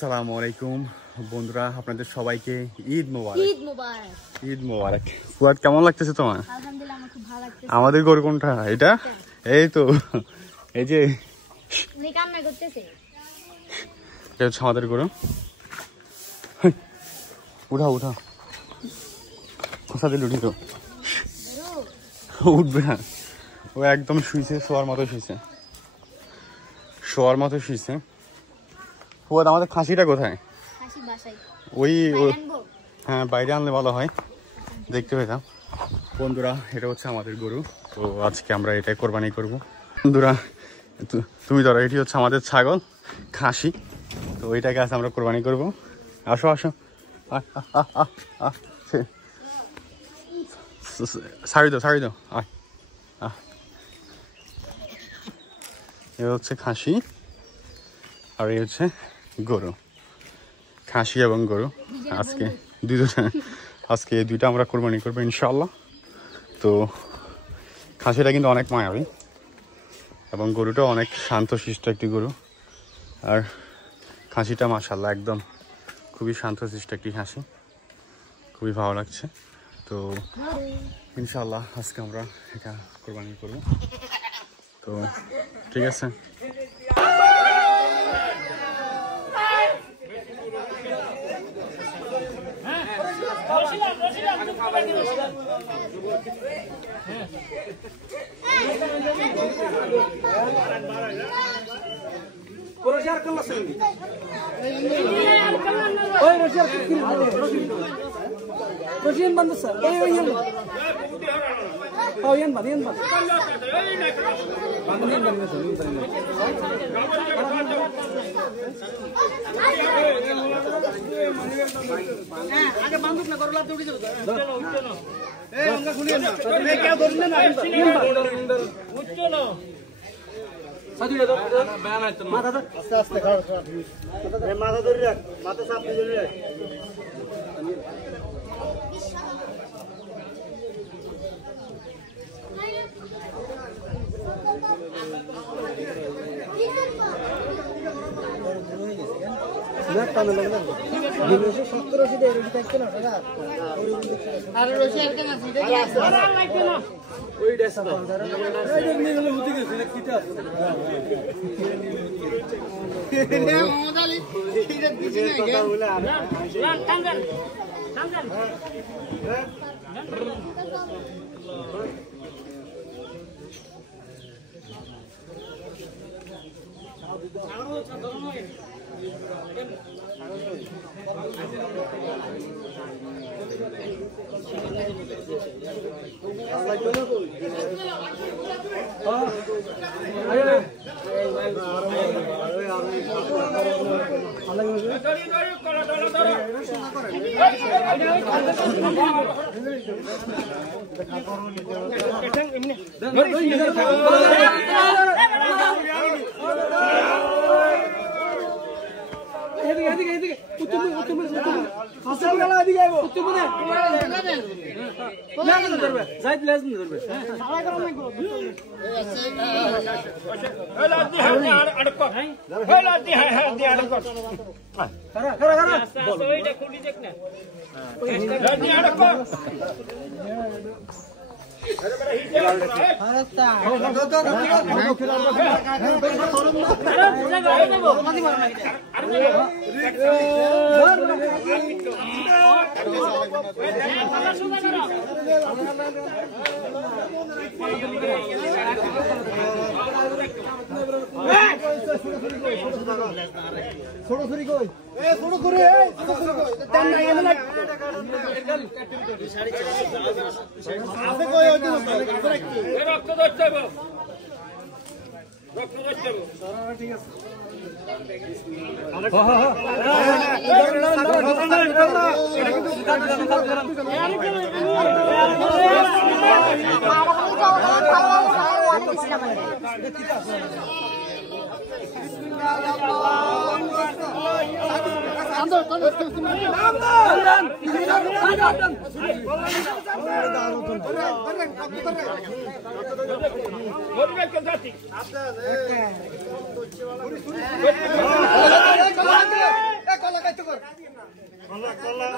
আসসালামু আলাইকুম বন্ধুরা, আপনাদের সবাইকে ঈদ মোবারক। ঈদ মোবারক। ঈদ মোবারক। ফুয়াদ, কেমন লাগতেছে তোমার? আলহামদুলিল্লাহ, আমার খুব ভালো লাগতেছে। আমাদের গরু কোনটা? এটা এই তো, এই যে উনি কান্না করতেছে। এটা হচ্ছে আমাদের গরু। উঠাও উঠাও, খোসা দিল উঠি তো উঠবে না। ও একদম শুইছে, শোয়ার মতো শুইছে, শোয়ার মতো শুইছে। ফুয়াদ, আমাদের খাসিটা কোথায়? খাসি বাসায়। ওই আনবো? হ্যাঁ, বাইরে আনলে ভালো হয়, দেখতে পেতাম। বন্ধুরা, এটা হচ্ছে আমাদের গরু। তো আজকে আমরা এটাই কোরবানি করব। বন্ধুরা তুমি ধরো, এটি হচ্ছে আমাদের ছাগল খাসি। তো ওইটাকে আজ আমরা কোরবানি করব। আসো আসো, সারি দাও সারি দাও। এ হচ্ছে খাসি আর এই হচ্ছে গরু। খাসি এবং গরু আজকে আজকে এই দুইটা আমরা কোরবানি করবো ইনশাআল্লাহ। তো খাসিটা কিন্তু অনেক মায়াবী এবং গরুটা অনেক শান্তশিষ্ট একটি গরু। আর খাসিটা মাশাআল্লাহ একদম খুবই শান্তশিষ্ট একটি খাসি, খুবই ভালো লাগছে। তো ইনশাআল্লাহ আজকে আমরা এটা কোরবানি করব। তো ঠিক আছে। আগে বান্ধব না করলা দৌড়ে যাবে আস্তে আস্তে মাথা ধরে রাখ, মাথা চাপ দিয়ে ধরে রাখ। কলা কলা